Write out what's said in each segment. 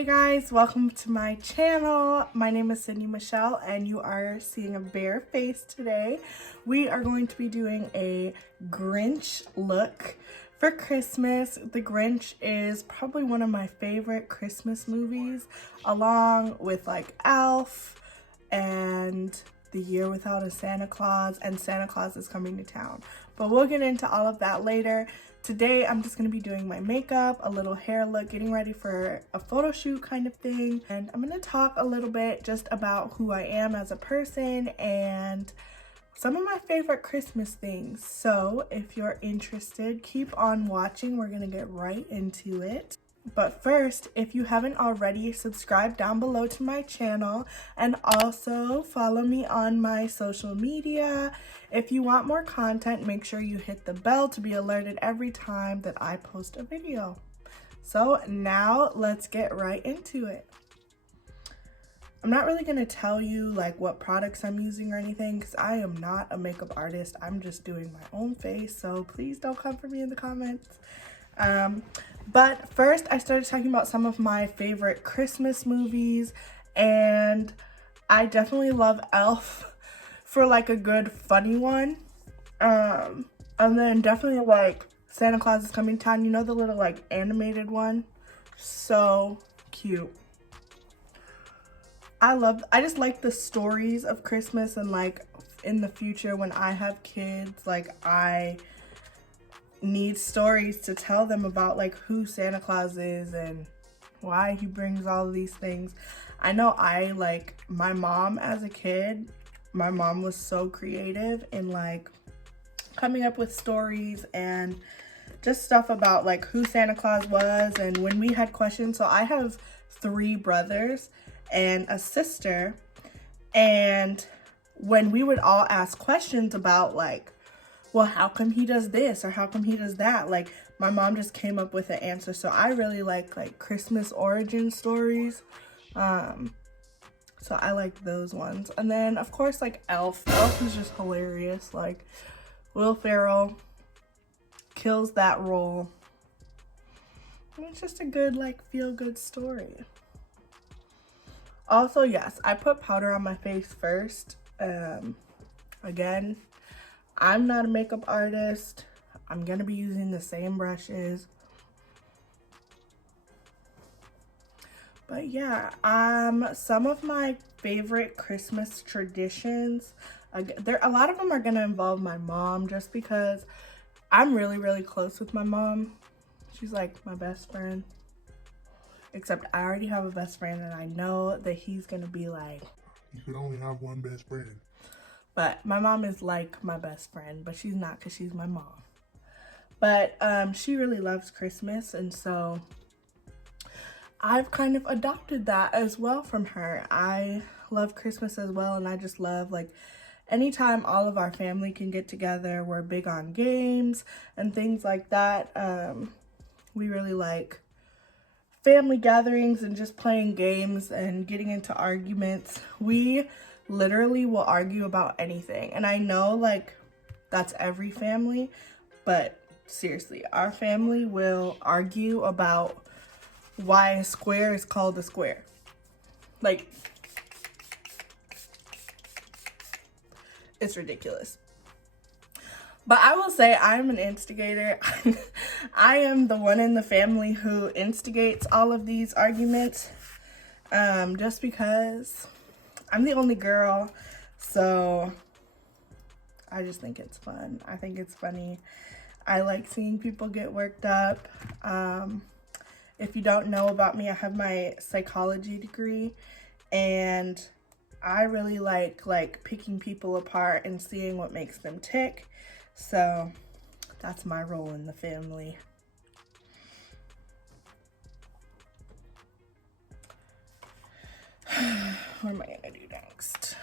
Hey guys, welcome to my channel. My name is Sydney Michelle and you are seeing a bare face today. We are going to be doing a Grinch look for Christmas. The Grinch is probably one of my favorite Christmas movies, along with like Elf and The Year Without a Santa Claus, and Santa Claus is Coming to Town. But we'll get into all of that later. Today, I'm just going to be doing my makeup, a little hair look, getting ready for a photo shoot kind of thing. And I'm going to talk a little bit just about who I am as a person and some of my favorite Christmas things. So if you're interested, keep on watching. We're going to get right into it. But first, if you haven't already, subscribe down below to my channel and also follow me on my social media. If you want more content, make sure you hit the bell to be alerted every time that I post a video. So now let's get right into it. I'm not really going to tell you like what products I'm using or anything because I am not a makeup artist. I'm just doing my own face, so please don't come for me in the comments. But first, I started talking about some of my favorite Christmas movies, and I definitely love Elf for like a good funny one. And then definitely like Santa Claus is Coming to Town, you know, the little like animated one. So cute. I just like the stories of Christmas, and like in the future when I have kids, like I need stories to tell them about like who Santa Claus is and why he brings all of these things. I know my mom as a kid, my mom was so creative in like coming up with stories and just stuff about like who Santa Claus was. And when we had questions, so I have 3 brothers and a sister, and when we would all ask questions about like, well, how come he does this or how come he does that, like my mom just came up with an answer. So I really like Christmas origin stories, so I like those ones. And then of course like Elf is just hilarious. Like Will Ferrell kills that role, and it's just a good like feel-good story. Also, yes, I put powder on my face first. Again, I'm not a makeup artist. I'm gonna be using the same brushes. But yeah, some of my favorite Christmas traditions, a lot of them are gonna involve my mom, just because I'm really close with my mom. She's like my best friend. Except I already have a best friend, and I know that he's gonna be like, you could only have one best friend. But my mom is like my best friend, but she's not because she's my mom. But she really loves Christmas, and so I've kind of adopted that as well from her. I love Christmas as well, and I just love like anytime all of our family can get together. We're big on games and things like that. We really like family gatherings and just playing games and getting into arguments. We literally will argue about anything, and I know like that's every family, but seriously, our family will argue about why a square is called a square. Like, it's ridiculous. But I will say I'm an instigator. I am the one in the family who instigates all of these arguments, just because I'm the only girl, so I just think it's fun. I think it's funny. I like seeing people get worked up. If you don't know about me, I have my psychology degree, and I really like picking people apart and seeing what makes them tick. So that's my role in the family. What am I gonna do next?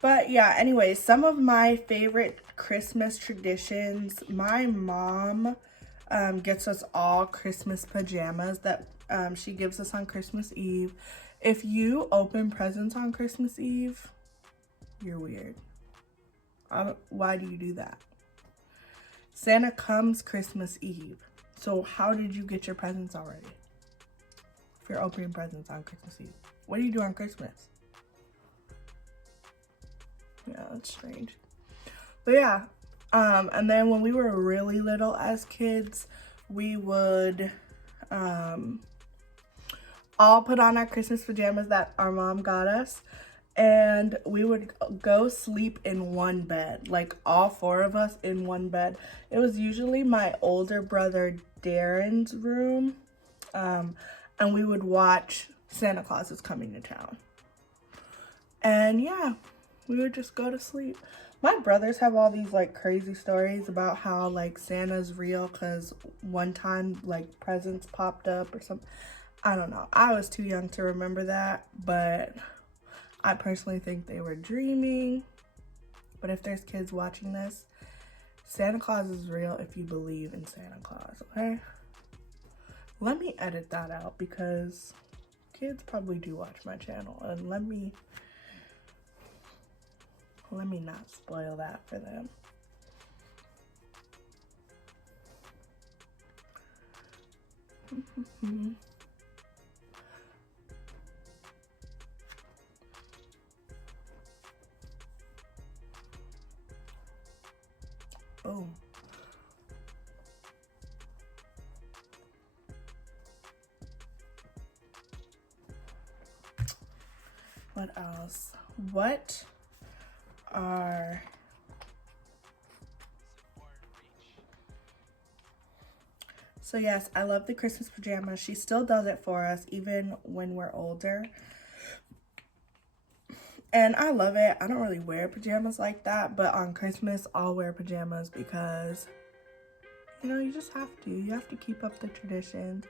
But yeah, anyway, some of my favorite Christmas traditions. My mom gets us all Christmas pajamas that she gives us on Christmas Eve. If you open presents on Christmas Eve, you're weird. Why do you do that? Santa comes Christmas Eve. So how did you get your presents already? If you're opening presents on Christmas Eve. What do you do on Christmas? Yeah, that's strange. But yeah, and then when we were really little as kids, we would all put on our Christmas pajamas that our mom got us, and we would go sleep in one bed, like all four of us in one bed. It was usually my older brother Darren's room, and we would watch Santa Claus is Coming to Town. And yeah, we would just go to sleep. My brothers have all these like crazy stories about how like Santa's real because one time like presents popped up or something. I don't know. I was too young to remember that, but I personally think they were dreaming. But if there's kids watching this, Santa Claus is real if you believe in Santa Claus, okay? Let me edit that out because kids probably do watch my channel, and let me not spoil that for them. Boom. What else? What are So yes, I love the Christmas pajamas. She still does it for us even when we're older. And I love it. I don't really wear pajamas like that, but on Christmas I'll wear pajamas because, you know, you just have to. You have to keep up the traditions.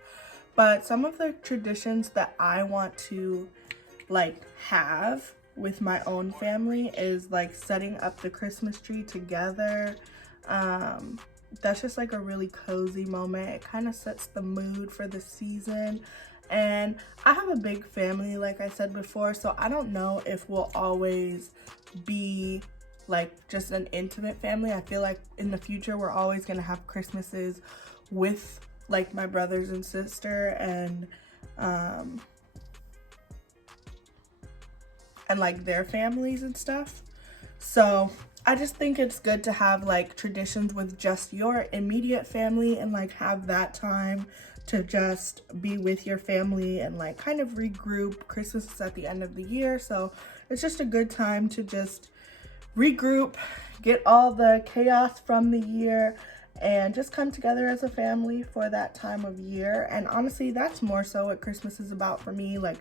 But some of the traditions that I want to like have with my own family is like setting up the Christmas tree together. That's just like a really cozy moment. It kind of sets the mood for the season. And I have a big family, like I said before, so I don't know if we'll always be like just an intimate family. I feel like in the future we're always gonna have Christmases with like my brothers and sister and like their families and stuff. So I just think it's good to have like traditions with just your immediate family and like have that time to just be with your family and like kind of regroup. Christmas is at the end of the year, so it's just a good time to just regroup, get all the chaos from the year, and just come together as a family for that time of year. And honestly, that's more so what Christmas is about for me. Like,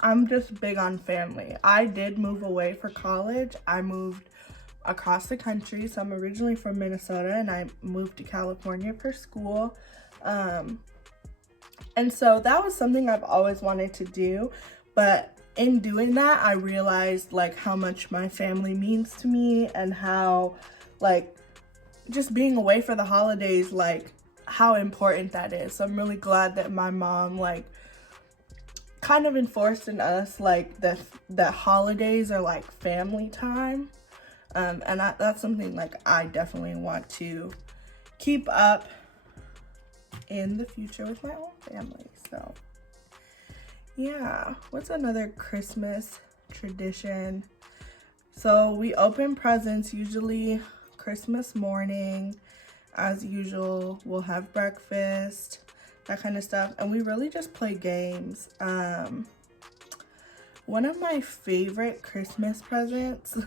I'm just big on family. I did move away for college. I moved across the country. So I'm originally from Minnesota and I moved to California for school. And so that was something I've always wanted to do. But in doing that, I realized like how much my family means to me and how like just being away for the holidays, like how important that is. So I'm really glad that my mom like kind of enforced in us like that holidays are like family time. And that's something like I definitely want to keep up in the future with my own family. So yeah, what's another Christmas tradition? So we open presents usually Christmas morning. As usual, we'll have breakfast, that kind of stuff, and we really just play games. One of my favorite Christmas presents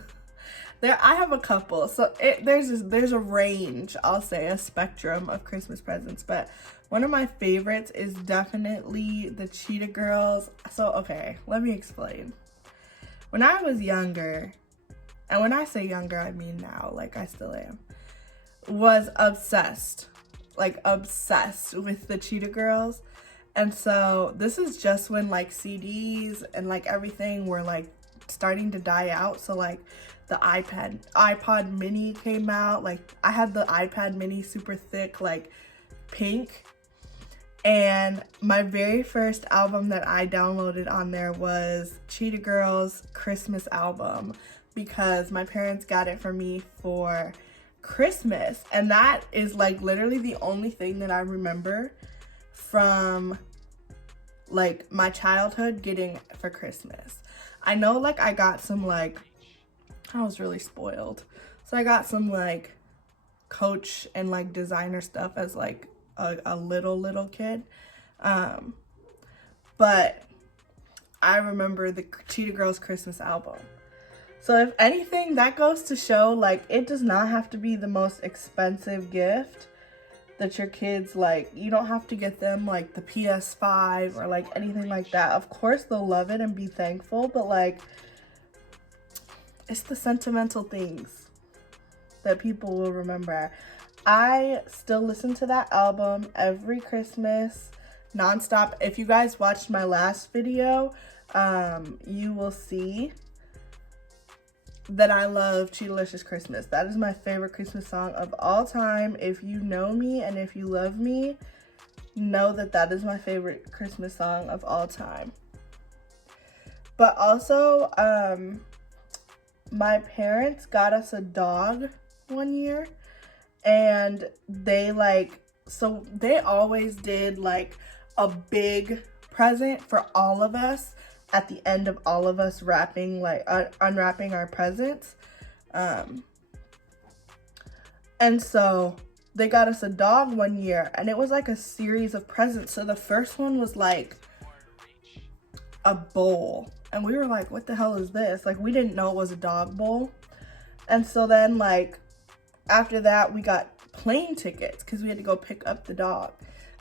I have a couple, so there's a range, I'll say, a spectrum of Christmas presents, but one of my favorites is definitely the Cheetah Girls. So okay, let me explain. When I was younger, and when I say younger I mean now, like I still am, was obsessed with the Cheetah Girls. And so this is just when like CDs and like everything were like starting to die out. So like the iPod mini came out. Like I had the iPad mini super thick, like pink. And my very first album that I downloaded on there was Cheetah Girls Christmas album because my parents got it for me for Christmas. And that is like literally the only thing that I remember from like my childhood getting for Christmas. I know like I got some like, I was really spoiled. So I got some like Coach and like designer stuff as like a little kid. But I remember the Cheetah Girls Christmas album. So if anything, that goes to show like it does not have to be the most expensive gift that your kids like. You don't have to get them like the PS5 or like anything like that. Of course they'll love it and be thankful, but like it's the sentimental things that people will remember. I still listen to that album every Christmas nonstop. If you guys watched my last video, you will see that I love Cheetalicious Christmas. That is my favorite Christmas song of all time. If you know me and if you love me, know that that is my favorite Christmas song of all time. But also, my parents got us a dog one year, and they like, so they always did like a big present for all of us at the end of all of us wrapping, like unwrapping our presents. And so they got us a dog one year, and it was like a series of presents. So the first one was like a bowl, and we were like, what the hell is this? Like, we didn't know it was a dog bowl. And so then like after that we got plane tickets because we had to go pick up the dog.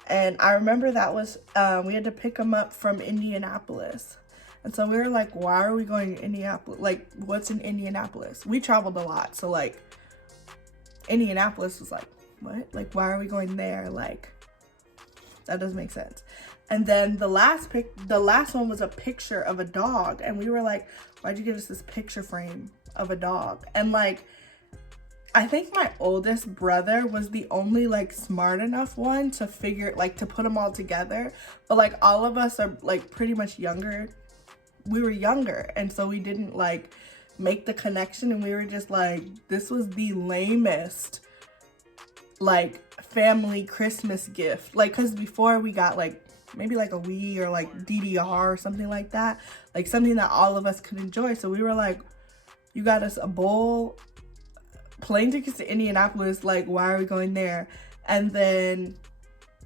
And I remember that was we had to pick him up from Indianapolis. And so we were like, why are we going to Indianapolis? Like, what's in Indianapolis? We traveled a lot, so like Indianapolis was like, what? Like, why are we going there? Like, that doesn't make sense. And then the last one was a picture of a dog, and we were like, why'd you give us this picture frame of a dog? And like, I think my oldest brother was the only like smart enough one to figure, like, to put them all together. But like all of us are like pretty much younger. We were younger, and so we didn't like make the connection, and we were just like, this was the lamest like family Christmas gift. Like, because before we got like maybe like a Wii or like DDR or something like that, like something that all of us could enjoy. So we were like, you got us a bowl, plane tickets to Indianapolis, like, why are we going there? And then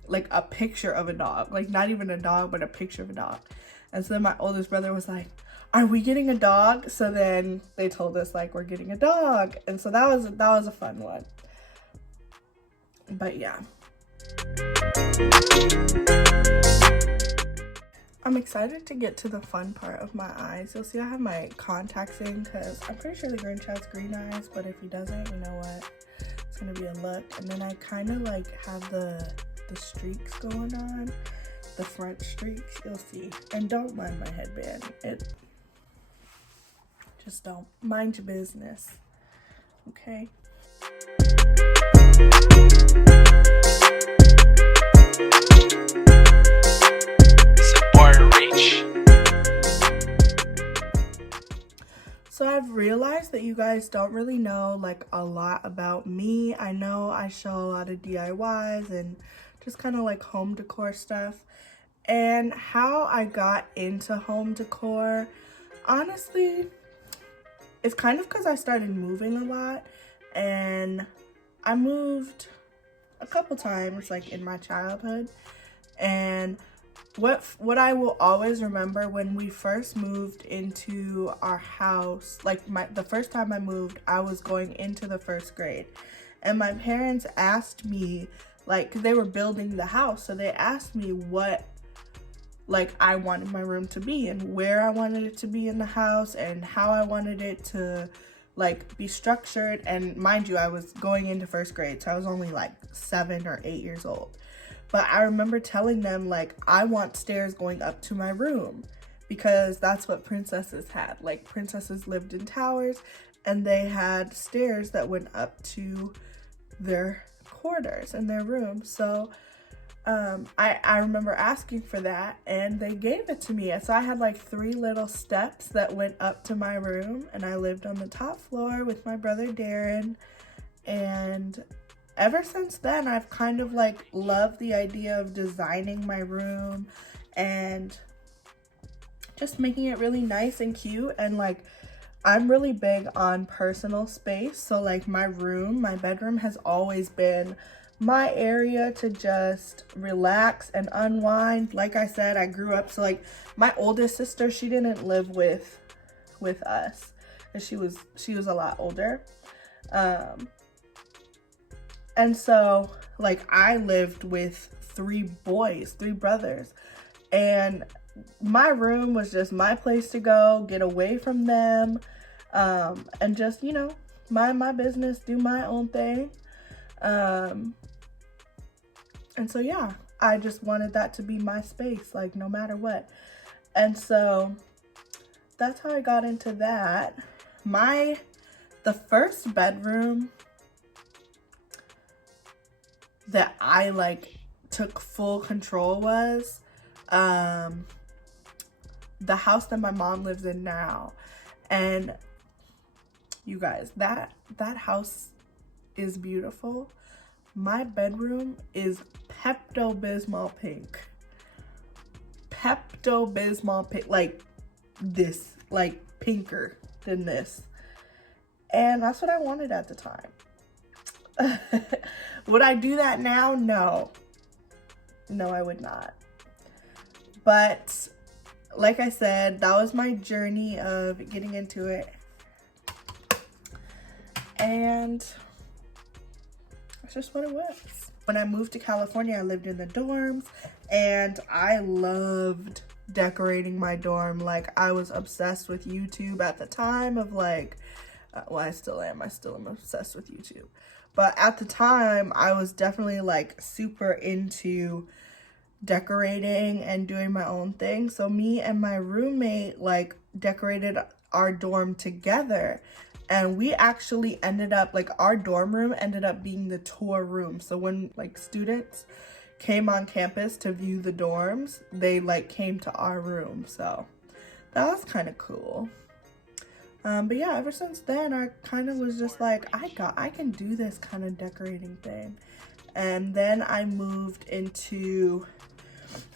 like a picture of a dog, like not even a dog, but a picture of a dog. And so then my oldest brother was like, are we getting a dog? So then they told us like, we're getting a dog. And so that was a fun one. But yeah, I'm excited to get to the fun part of my eyes. You'll see I have my contacts in because I'm pretty sure the Grinch has green eyes, but if he doesn't, you know what? It's gonna be a look. And then I kind of like have the streaks going on, the front streaks, you'll see. And don't mind my headband. Just don't. Mind your business, okay? So I've realized that you guys don't really know like a lot about me. I know I show a lot of DIYs and just kind of like home decor stuff. And how I got into home decor, honestly, it's kind of because I started moving a lot, and I moved a couple times like in my childhood. And what I will always remember when we first moved into our house, like the first time I moved, I was going into the first grade, and my parents asked me, like, 'cause they were building the house, so they asked me what like I wanted my room to be and where I wanted it to be in the house and how I wanted it to like be structured. And mind you, I was going into first grade, so I was only like 7 or 8 years old. But I remember telling them like, I want stairs going up to my room because that's what princesses had. Like, princesses lived in towers and they had stairs that went up to their quarters and their rooms. So I remember asking for that, and they gave it to me. And so I had like 3 little steps that went up to my room, and I lived on the top floor with my brother Darren. And ever since then, I've kind of like loved the idea of designing my room and just making it really nice and cute. And like, I'm really big on personal space. So like my bedroom has always been my area to just relax and unwind. Like I said, I grew up, so like my oldest sister, she didn't live with us, and she was a lot older. And so like I lived with three brothers, and my room was just my place to go, get away from them, and just, you know, mind my business, do my own thing. And so, yeah, I just wanted that to be my space, like no matter what. And so that's how I got into that. The first bedroom that I like took full control was the house that my mom lives in now. And you guys, that house is beautiful. My bedroom is Pepto-Bismol pink. Pepto-Bismol pink, like this, like pinker than this. And that's what I wanted at the time. Would I do that now? No. No, I would not. But like I said, that was my journey of getting into it. And that's just what it was. When I moved to California, I lived in the dorms, and I loved decorating my dorm. Like, I was obsessed with YouTube at the time of like, well, I still am obsessed with YouTube. But at the time, I was definitely like super into decorating and doing my own thing. So me and my roommate like decorated our dorm together. And we actually ended up, like, our dorm room ended up being the tour room. So when like students came on campus to view the dorms, they like came to our room. So that was kind of cool. But yeah, ever since then, I kind of was just like, I can do this kind of decorating thing. And then I moved into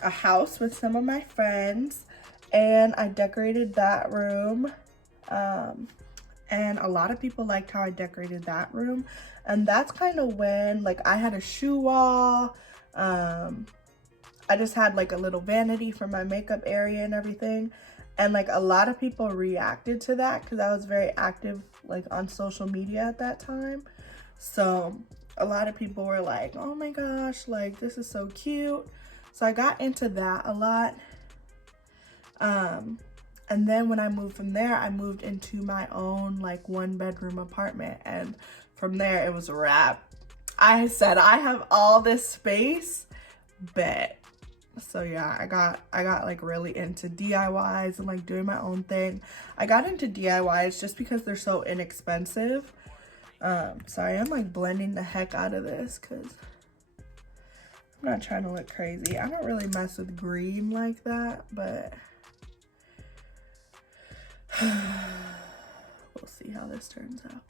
a house with some of my friends, and I decorated that room. And a lot of people liked how I decorated that room. And that's kind of when, like, I had a shoe wall. I just had like a little vanity for my makeup area and everything. And like a lot of people reacted to that because I was very active like on social media at that time. So a lot of people were like, oh my gosh, like this is so cute. So I got into that a lot. And then when I moved from there, I moved into my own like 1-bedroom apartment. And from there it was a wrap. I said, I have all this space, bet. So yeah, I got like really into DIYs and like doing my own thing. I got into DIYs just because they're so inexpensive. Sorry, I'm like blending the heck out of this because I'm not trying to look crazy. I don't really mess with green like that, but we'll see how this turns out.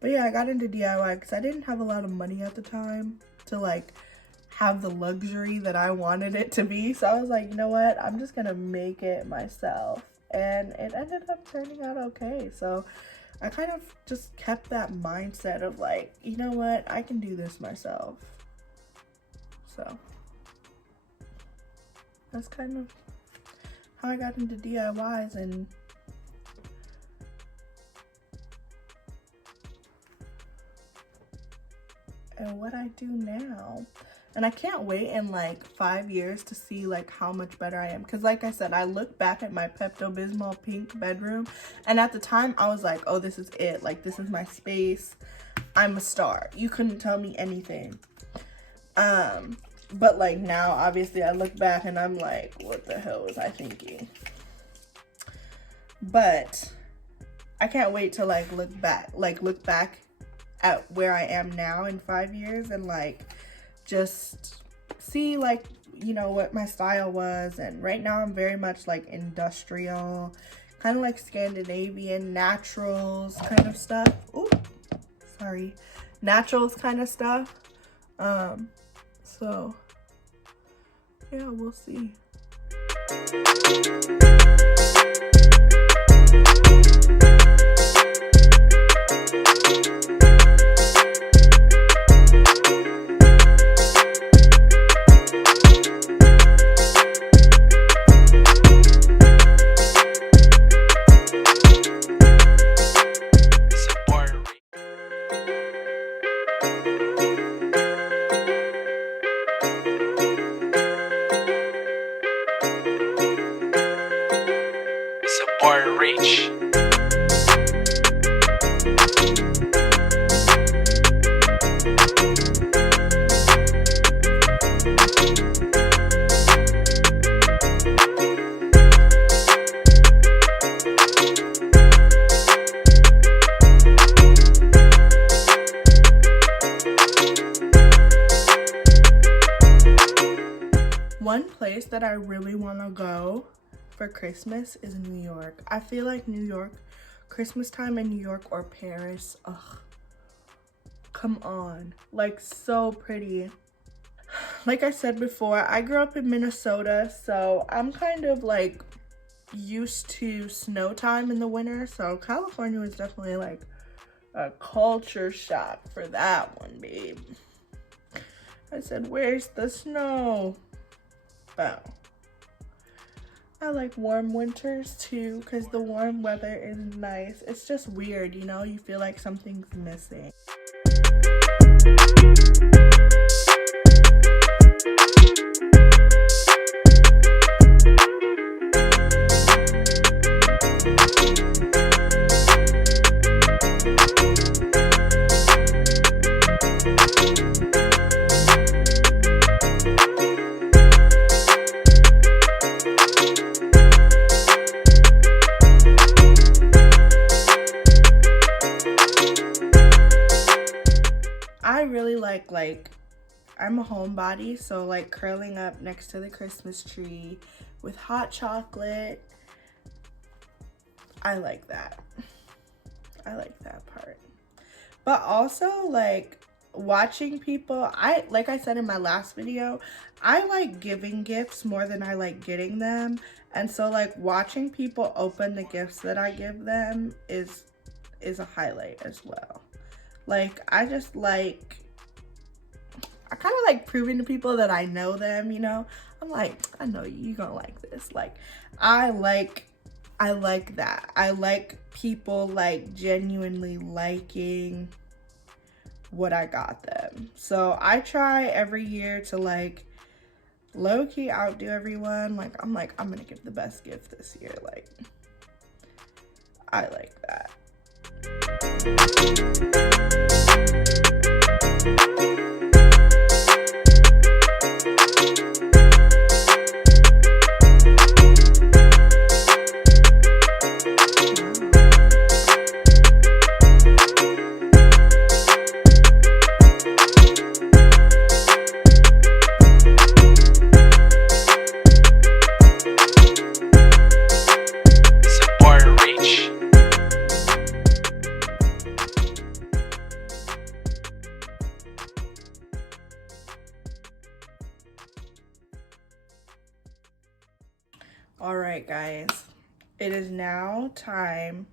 But yeah, I got into DIY because I didn't have a lot of money at the time to like have the luxury that I wanted it to be. So I was like, you know what? I'm just gonna make it myself. And it ended up turning out okay. So I kind of just kept that mindset of like, you know what? I can do this myself. So that's kind of how I got into DIYs and what I do now. And I can't wait in like 5 years to see like how much better I am. Because like I said, I look back at my Pepto-Bismol pink bedroom, and at the time I was like, oh, this is it. Like, this is my space. I'm a star. You couldn't tell me anything. But like now, obviously I look back and I'm like, what the hell was I thinking? But I can't wait to like look back at where I am now in 5 years and like just see like, you know, what my style was. And right now I'm very much like industrial, kind of like Scandinavian naturals kind of stuff. Ooh, sorry, naturals kind of stuff. So yeah, we'll see. Reach. One place that I really want to go for Christmas is New York. I feel like New York, Christmas time in New York or Paris, ugh, come on, like so pretty. Like I said before, I grew up in Minnesota, so I'm kind of like used to snow time in the winter, so California was definitely like a culture shock for that one, babe. I said, where's the snow? Bow. I like warm winters too, because the warm weather is nice. It's just weird, you know? You feel like something's missing. I really like I'm a homebody, so like curling up next to the Christmas tree with hot chocolate. I like that. I like that part. But also like watching people, like I said in my last video, I like giving gifts more than I like getting them. And so like watching people open the gifts that I give them is a highlight as well. Like I kind of like proving to people that I know them, you know? I'm like, I know you gonna like this. Like I like that. I like people like genuinely liking what I got them. So I try every year to like low-key outdo everyone. Like I'm gonna give the best gift this year. Like I like that. All right, guys, it is now time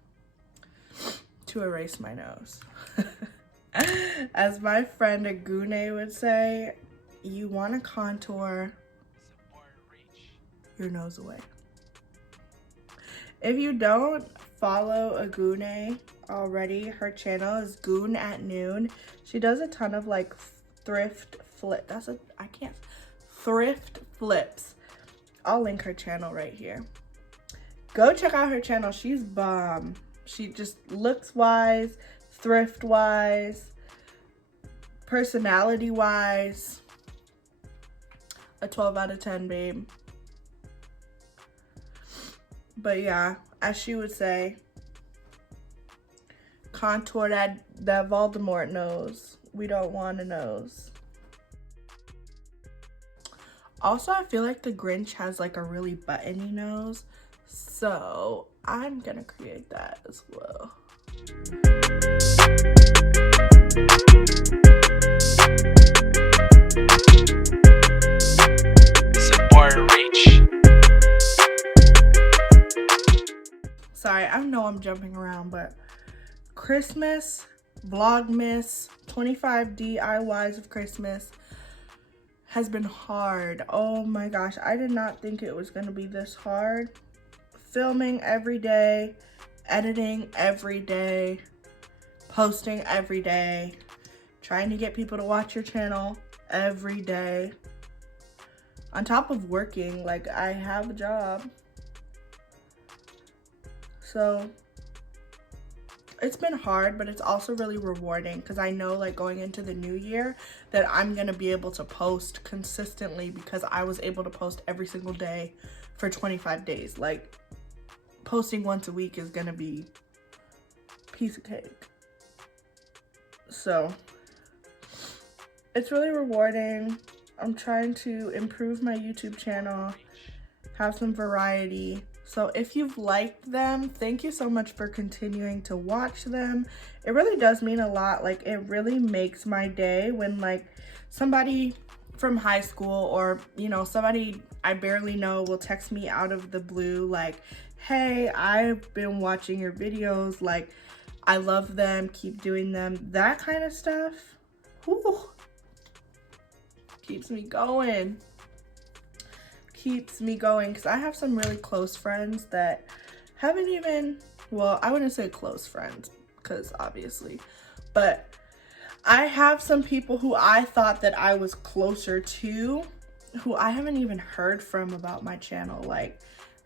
to erase my nose. As my friend Agune would say, you want to contour your nose away. If you don't follow Agune already, her channel is Goon at Noon. She does a ton of like thrift flips. I'll link her channel right here. Go check out her channel. She's bomb. She just looks wise, thrift wise, personality wise. A 12 out of 10, babe. But yeah, as she would say, contour that Voldemort nose. We don't want a nose. Also, I feel like the Grinch has like a really buttony nose, so I'm gonna create that as well. Sorry, I know I'm jumping around, but Christmas, Vlogmas, 25 DIYs of Christmas has been hard. Oh my gosh, I did not think it was gonna be this hard. Filming every day, editing every day, posting every day, trying to get people to watch your channel every day. On top of working, like I have a job. So it's been hard, but it's also really rewarding because I know like going into the new year that I'm gonna be able to post consistently because I was able to post every single day for 25 days. Like posting once a week is gonna be a piece of cake. So it's really rewarding. I'm trying to improve my YouTube channel, have some variety. So if you've liked them, thank you so much for continuing to watch them. It really does mean a lot. Like it really makes my day when like somebody from high school or, you know, somebody I barely know will text me out of the blue like, hey, I've been watching your videos. Like, I love them. Keep doing them. That kind of stuff. Whew, keeps me going. Keeps me going because I have some really close friends that haven't even, well, I wouldn't say close friends because obviously, but I have some people who I thought that I was closer to who I haven't even heard from about my channel. Like,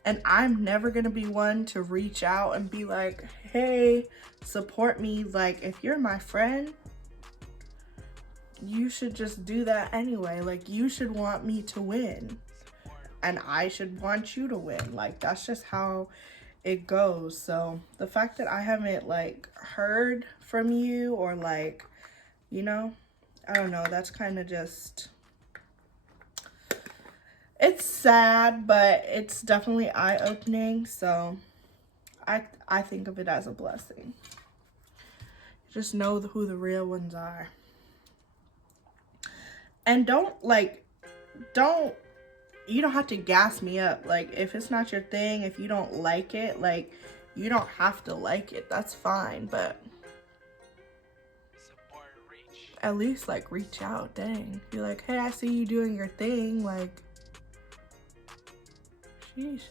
and I'm never gonna be one to reach out and be like, hey, support me. Like, if you're my friend, you should just do that anyway. Like, you should want me to win. And I should want you to win. Like, that's just how it goes. So the fact that I haven't like heard from you or like, you know, I don't know, that's kind of just, it's sad, but it's definitely eye-opening. So I think of it as a blessing. Just know who the real ones are. And you don't have to gas me up. Like, if it's not your thing, if you don't like it, like, you don't have to like it. That's fine, but at least, like, reach out. Dang. Be like, hey, I see you doing your thing. Like, sheesh.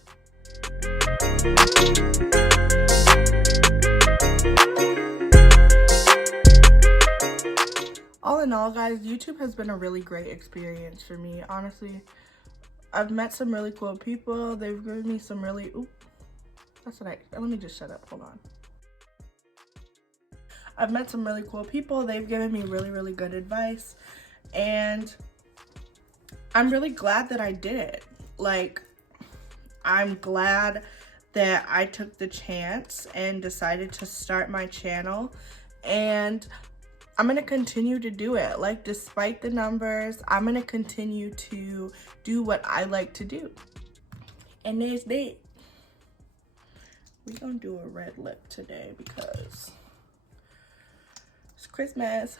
All in all, guys, YouTube has been a really great experience for me, honestly. I've met some really cool people. They've given me some really, let me just shut up, hold on. I've met some really cool people. They've given me really, really good advice. And I'm really glad that I did it. Like, I'm glad that I took the chance and decided to start my channel. And I'm going to continue to do it. Like, despite the numbers, I'm going to continue to do what I like to do. And there's that. We're going to do a red lip today because it's Christmas.